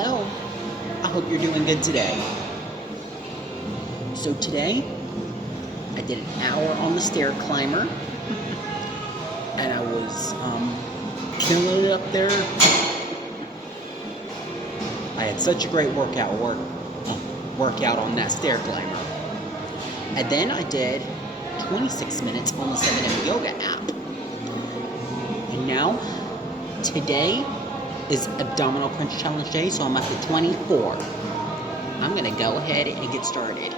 Hello, I hope you're doing good today. So today, I did an hour on the stair climber, and I was killing it up there. I had such a great workout on that stair climber. And then I did 26 minutes on the 7M Yoga app. And now, today is Abdominal Crunch Challenge Day, so I'm at the 24. I'm gonna go ahead and get started.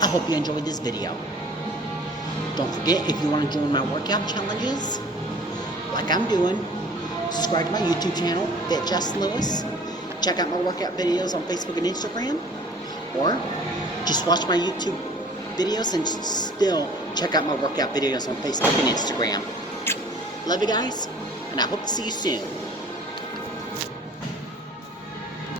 I hope you enjoyed this video. Don't forget, if you want to join my workout challenges, like I'm doing, subscribe to my YouTube channel, Fit Just Lewis. Check out my workout videos on Facebook and Instagram, or just watch my YouTube videos and still check out my workout videos on Facebook and Instagram. Love you guys, and I hope to see you soon.